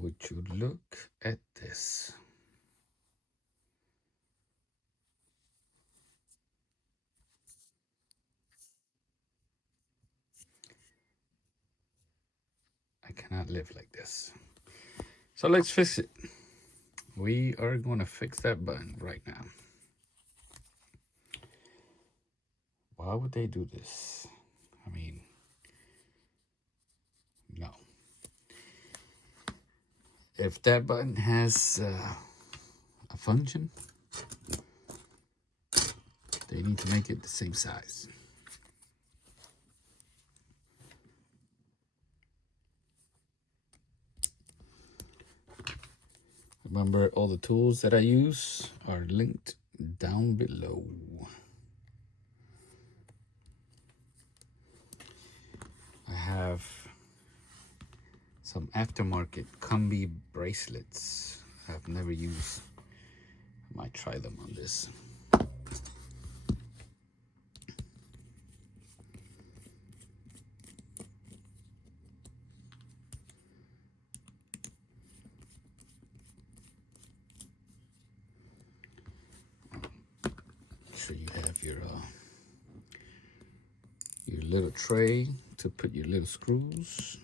Would you look at this? I cannot live like this. So let's fix it. We are going to fix that button right now. Why would they do this? I mean, no. If that button has a function, they need to make it the same size. Remember, all the tools that I use are linked down below. I have some aftermarket combi bracelets I've never used. I might try them on this. So you have your little tray to put your little screws.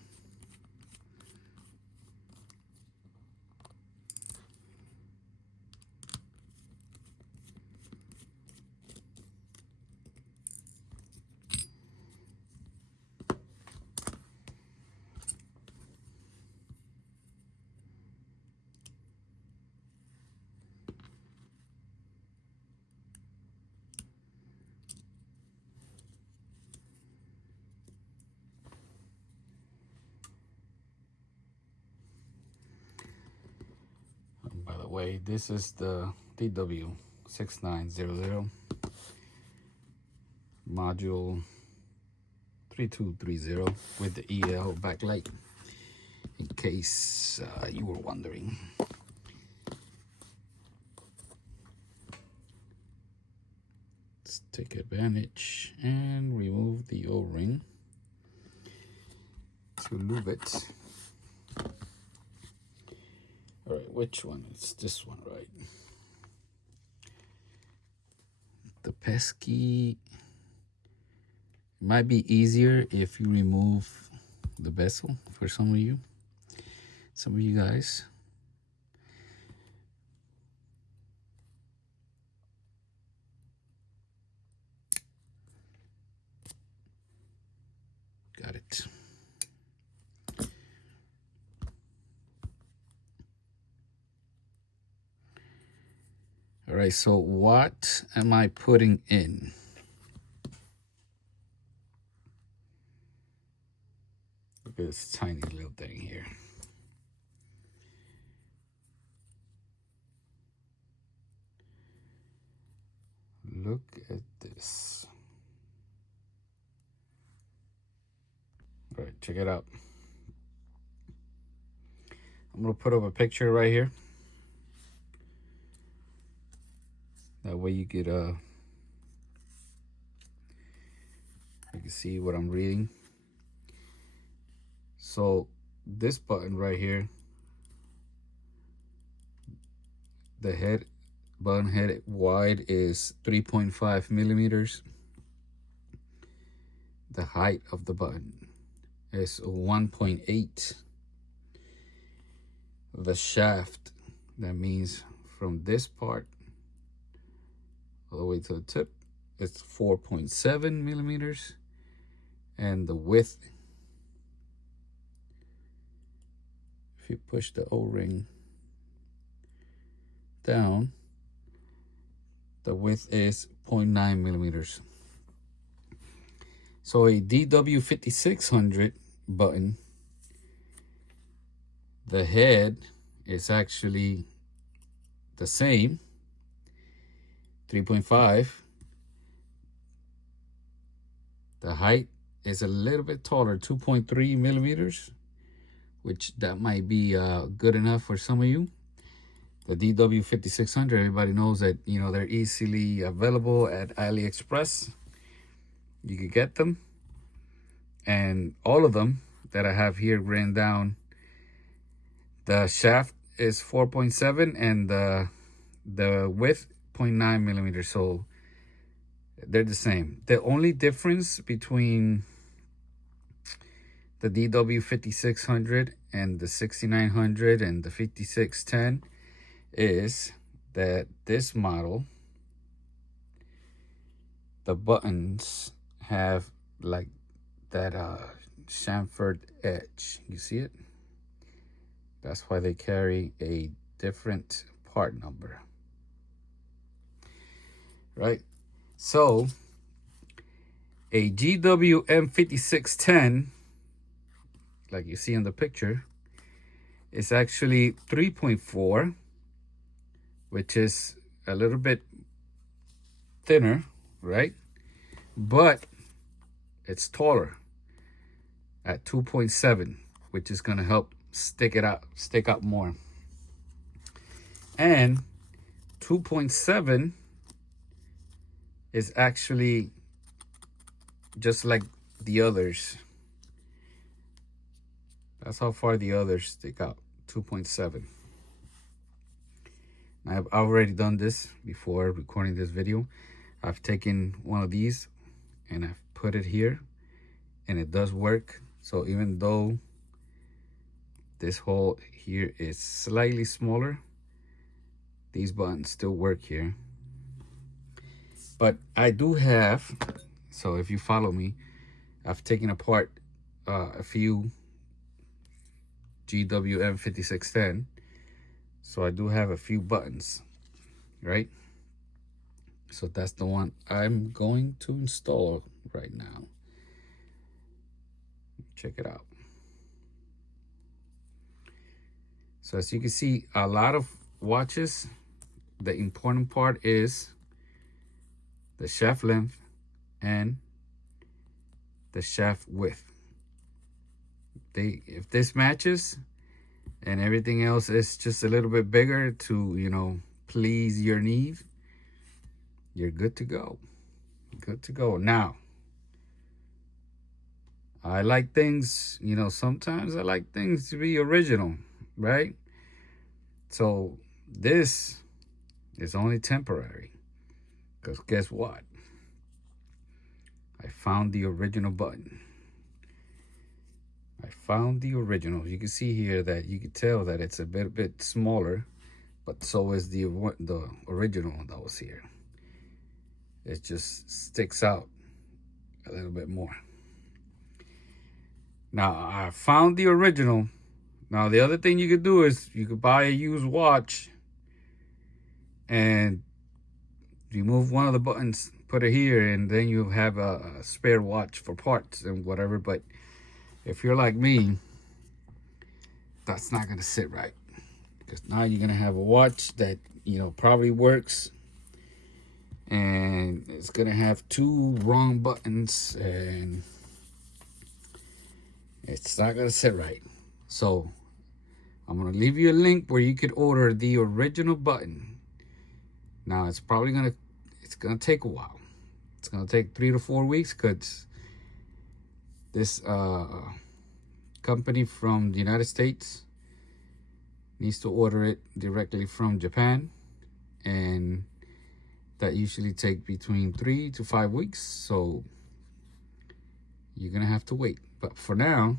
By the way, this is the DW6900 module 3230 with the EL backlight, in case you were wondering. Let's take advantage and remove the O-ring to lube it. All right, which one? It's this one, right? The pesky. It might be easier if you remove the bezel for some of you guys. Got it. All right, so what am I putting in? Look at this tiny little thing here. Look at this. All right, check it out. I'm gonna put up a picture right here. That way you could you can see what I'm reading. So this button right here, the button head wide is 3.5 millimeters. The height of the button is 1.8. The shaft, that means from this part all the way to the tip, it's 4.7 millimeters. And the width, if you push the O-ring down, the width is 0.9 millimeters. So a DW5600 button, the head is actually the same, 3.5. The height is a little bit taller, 2.3 millimeters, which that might be good enough for some of you. The DW5600, everybody knows that, you know, they're easily available at AliExpress. You could get them. And all of them that I have here written down, The shaft is 4.7 and the width 0.9 millimeters. So they're the same. The only difference between the DW5600 and the 6900 and the 5610 is that this model, the buttons have like that chamfered edge. You see it? That's why they carry a different part number, right? So a GWM 5610, like you see in the picture, is actually 3.4, which is a little bit thinner, right? But it's taller at 2.7, which is going to help stick up more. And 2.7 is actually just like the others. That's how far the others stick out, 2.7. I've already done this before recording this video. I've taken one of these and I've put it here, and it does work. So even though this hole here is slightly smaller, these buttons still work here. But I do have, so if you follow me, I've taken apart a few GWM 5610. So I do have a few buttons, right? So that's the one I'm going to install right now. Check it out. So as you can see, a lot of watches, the important part is the shaft length and the shaft width. If this matches and everything else is just a little bit bigger to, you know, please your need, you're good to go. Good to go. Now, I like things, you know, sometimes I like things to be original, right? So this is only temporary, because guess what? I found the original button. I found the original. You can see here that you can tell that it's a bit smaller, but so is the original that was here. It just sticks out a little bit more. Now, I found the original. Now, the other thing you could do is you could buy a used watch and remove one of the buttons, put it here, and then you have a spare watch for parts and whatever. But if you're like me, that's not going to sit right, because now you're going to have a watch that, you know, probably works, and it's going to have two wrong buttons, and it's not going to sit right. So I'm going to leave you a link where you could order the original button. Now, it's probably going to take a while. It's going to take 3 to 4 weeks, because this company from the United States needs to order it directly from Japan, and that usually takes between 3 to 5 weeks. So you're going to have to wait. But for now,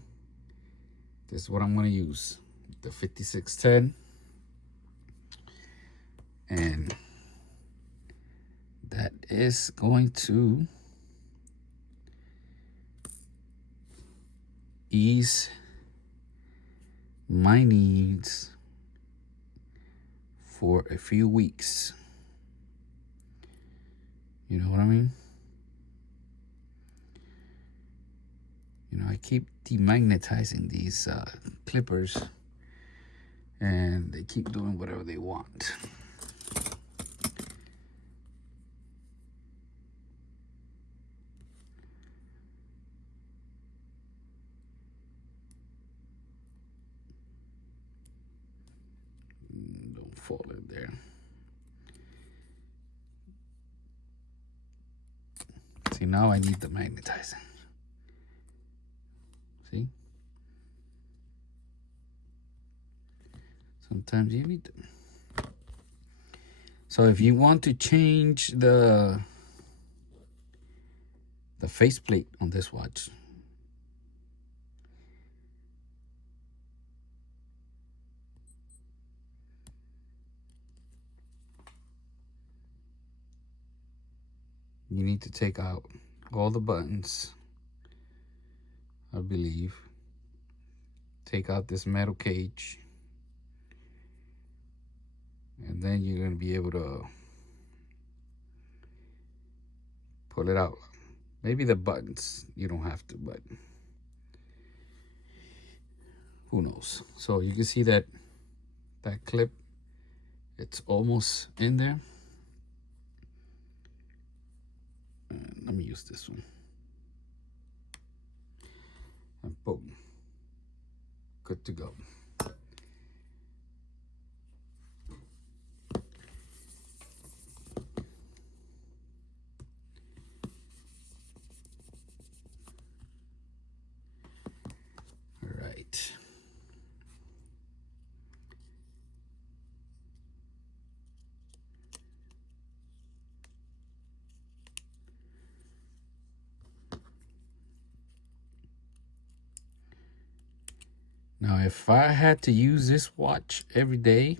this is what I'm going to use. The 5610. And that is going to ease my needs for a few weeks. You know what I mean? You know, I keep demagnetizing these clippers, and they keep doing whatever they want. Don't fall in there. See, now I need the magnetizing. See? Sometimes you need them. So if you want to change the faceplate on this watch, you need to take out all the buttons, I believe. Take out this metal cage, and then you're going to be able to pull it out. Maybe the buttons, you don't have to, but who knows. So you can see that clip, it's almost in there. Let me use this one. And boom. Good to go. All right. Now, if I had to use this watch every day,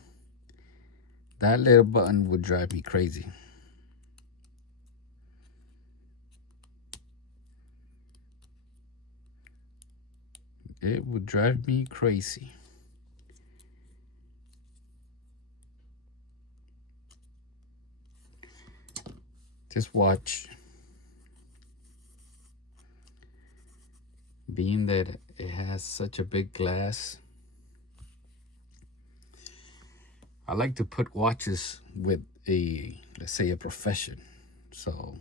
that little button would drive me crazy. It would drive me crazy. This watch, being that it has such a big glass, I like to put watches with let's say a profession. So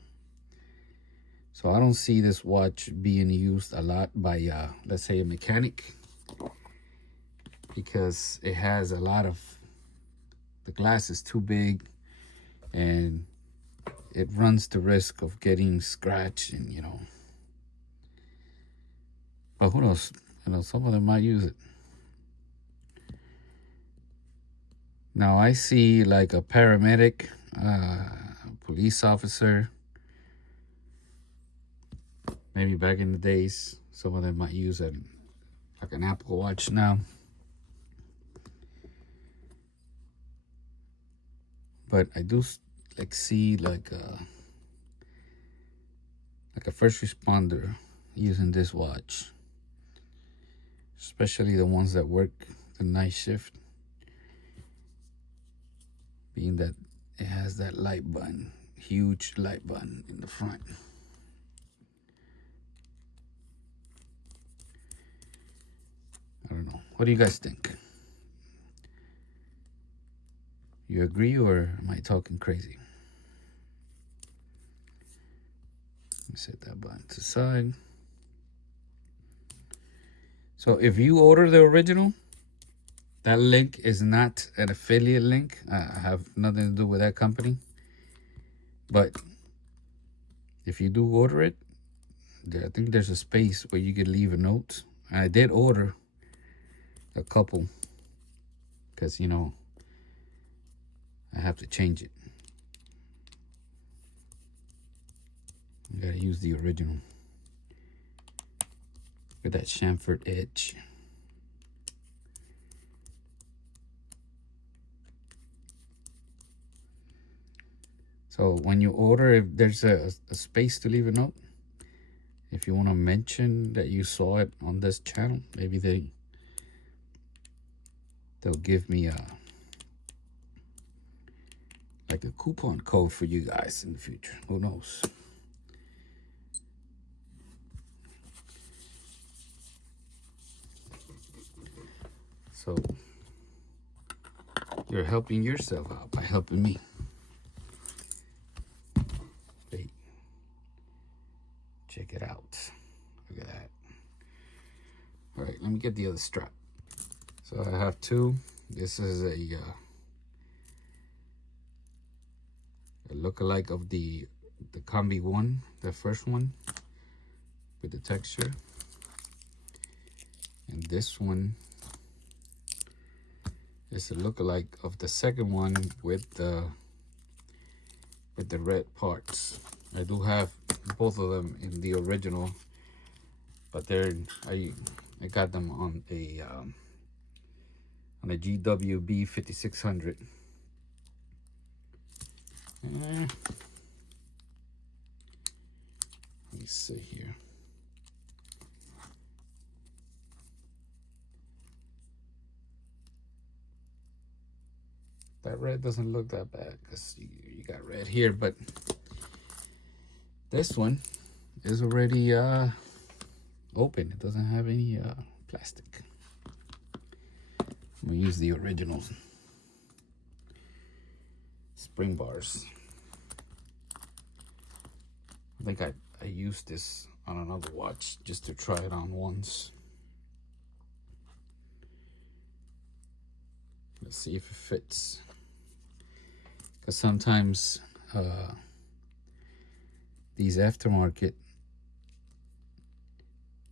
I don't see this watch being used a lot by, let's say, a mechanic, because it has a lot of, the glass is too big and it runs the risk of getting scratched, and but who knows? Some of them might use it. Now I see like a paramedic, police officer, maybe back in the days, some of them might use it like an Apple Watch now. But I do see like a first responder using this watch, especially the ones that work the night shift, being that it has that light button, huge light button in the front. I don't know. What do you guys think? You agree, or am I talking crazy? Let me set that button to the side. So if you order the original, that link is not an affiliate link. I have nothing to do with that company. But if you do order it, I think there's a space where you can leave a note. I did order a couple because, I have to change it. I gotta use the original. Look at that chamfered edge. So when you order, if there's a space to leave a note, if you want to mention that you saw it on this channel, maybe they'll give me like a coupon code for you guys in the future. Who knows? So you're helping yourself out by helping me. Hey, check it out. Look at that. All right, let me get the other strap. So I have two. This is a lookalike of the Combi one, the first one with the texture, and this one It's a lookalike of the second one with the red parts. I do have both of them in the original, but I got them on a GWB 5600. Let me see here. That red doesn't look that bad because you got red here, but this one is already open. It doesn't have any plastic. I'm gonna use the original spring bars. I think I used this on another watch just to try it on once. Let's see if it fits. Because sometimes these aftermarket,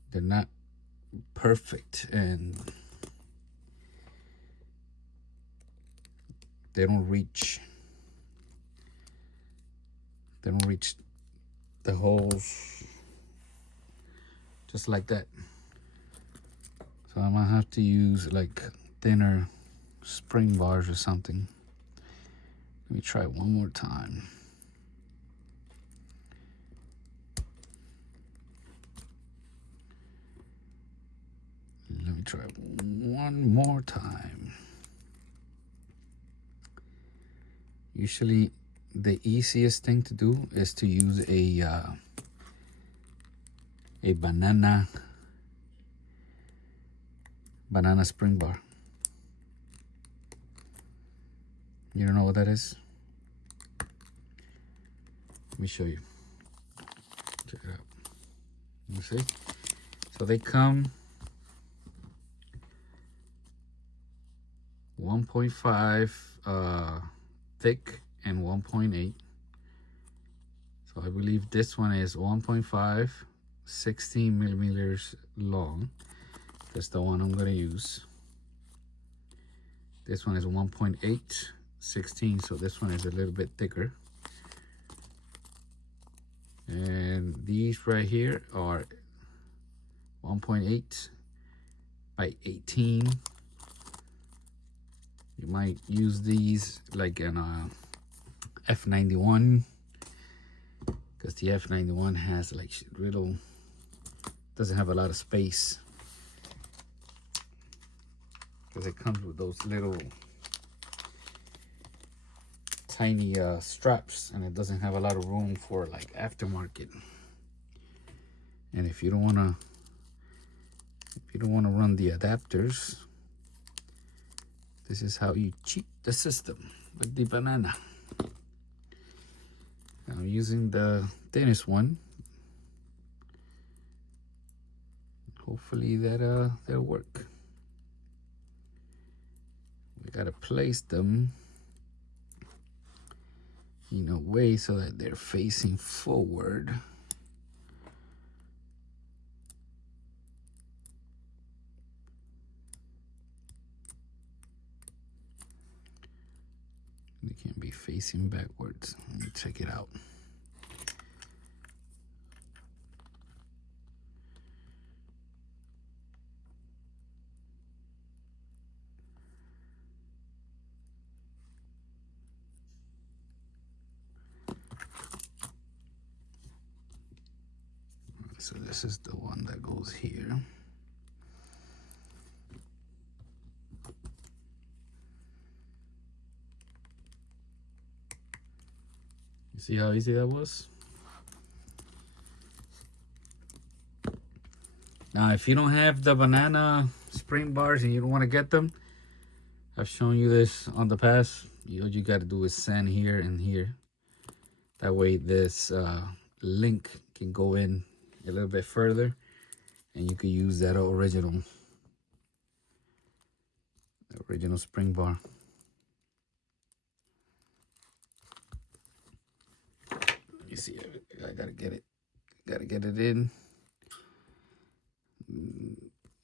they're not perfect and they don't reach the holes just like that. So I might have to use like thinner spring bars or something. Let me try one more time. Let me try one more time. Usually the easiest thing to do is to use a banana spring bar. You don't know what that is? Let me show you. Check it out. You see? So they come 1.5 thick and 1.8. So I believe this one is 1.5, 16 millimeters long. That's the one I'm gonna use. This one is 1.8, 16, so this one is a little bit thicker. And these right here are 1.8 by 18. You might use these like in a F91, because the F91 has like doesn't have a lot of space, because it comes with those little tiny straps, and it doesn't have a lot of room for like aftermarket. And if you don't want to run the adapters, this is how you cheat the system with the banana. I'm using the thinnest one. Hopefully that'll work. We gotta place them in a way so that they're facing forward. They can't be facing backwards. Let me check it out. So this is the one that goes here. You see how easy that was? Now, if you don't have the banana spring bars and you don't want to get them, I've shown you this on the past. All you got to do is sand here and here. That way this link can go in a little bit further, and you can use that original spring bar. You see, I gotta get it in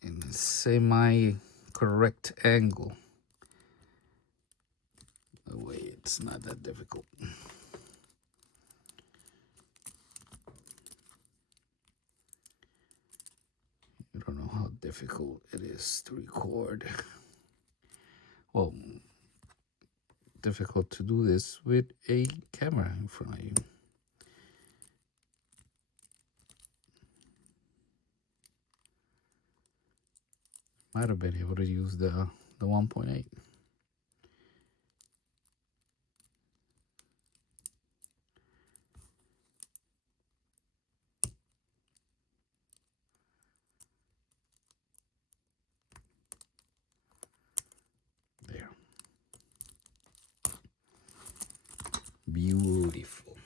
a semi correct angle. No way, it's not that difficult. I don't know how difficult it is to record. Well, difficult to do this with a camera in front of you. Might have been able to use the 1.8. There. Beautiful.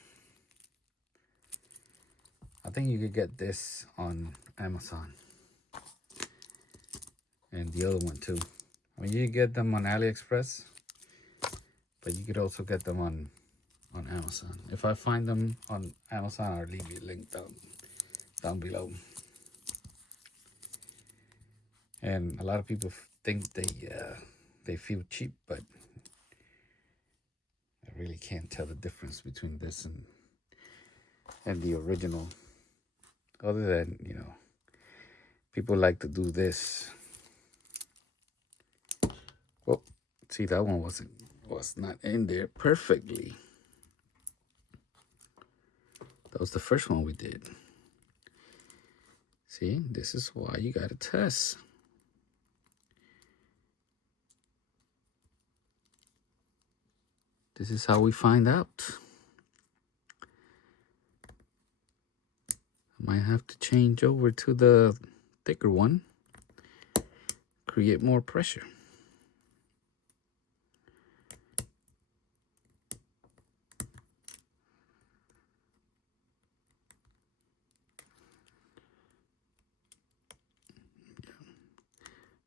I think you could get this on Amazon. And the other one too. I mean, you get them on AliExpress, but you could also get them on Amazon. If I find them on Amazon, I'll leave you a link down below. And a lot of people think they feel cheap, but I really can't tell the difference between this and the original. Other than, you know, people like to do this. Well, see, that one was not in there perfectly. That was the first one we did. See, this is why you gotta test. This is how we find out. I might have to change over to the thicker one. Create more pressure.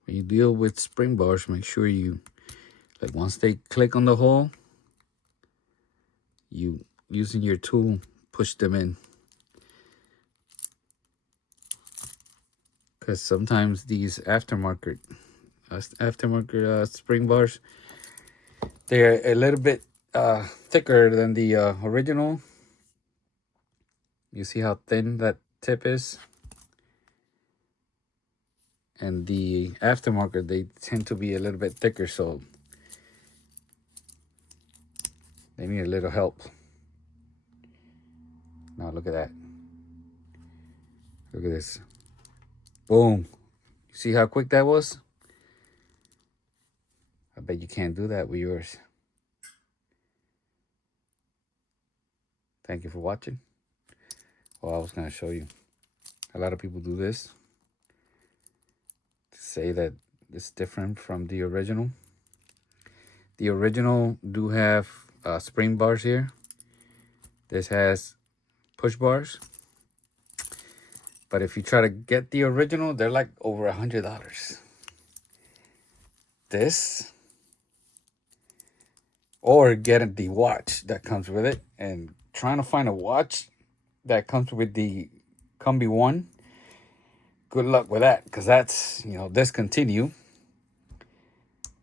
When you deal with spring bars, make sure you, like, once they click on the hole, you, using your tool, push them in. Because sometimes these aftermarket spring bars, they're a little bit thicker than the original. You see how thin that tip is? And the aftermarket, they tend to be a little bit thicker, so they need a little help. Now look at that. Look at this. Boom. You see how quick that was? I bet you can't do that with yours. Thank you for watching. Well, I was going to show you. A lot of people do this to say that it's different from the original. The original do have spring bars here. This has push bars. But if you try to get the original, they're like over $100. This, or getting the watch that comes with it, and trying to find a watch that comes with the Combi One, good luck with that, because that's, you know, discontinued.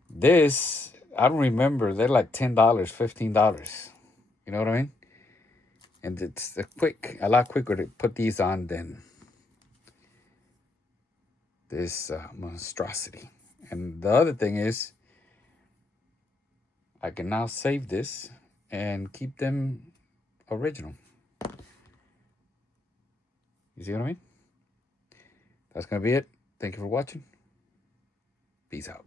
This, I don't remember, they're like $10, $15. You know what I mean? And it's a lot quicker to put these on than this monstrosity. And the other thing is, I can now save this and keep them original. You see what I mean? That's going to be it. Thank you for watching. Peace out.